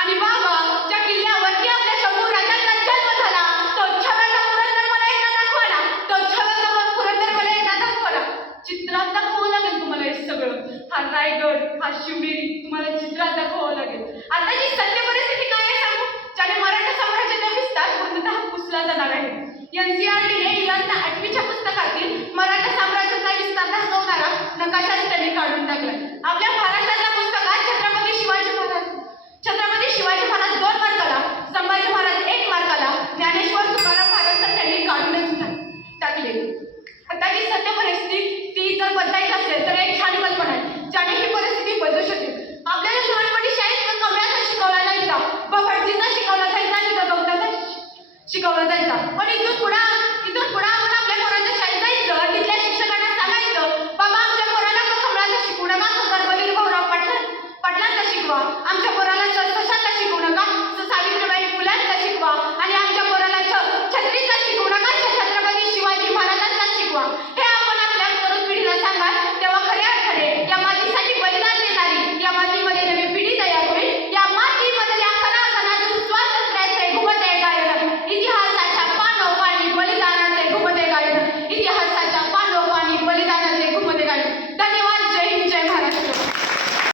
आणि बाबा ज्या किल्ल्यावरती आपल्या शंभू राजांचा जन्म झाला तो छव्याचा पुरंदर मला एकदा दाखवा ना. तो छव्याचा पुरंदर मला एकदा दाखवा ना. चित्रात दाखवावं लागेल तुम्हाला हे सगळं. हा रायगड, हा शिवनेरी तुम्हाला चित्रात दाखवावं लागेल. आताची सत्य परिस्थिती काय आहे सांगू? ज्याने मराठा साम्राज्याचा विस्तार पूर्णतः पुसला जाणार आहे. NCR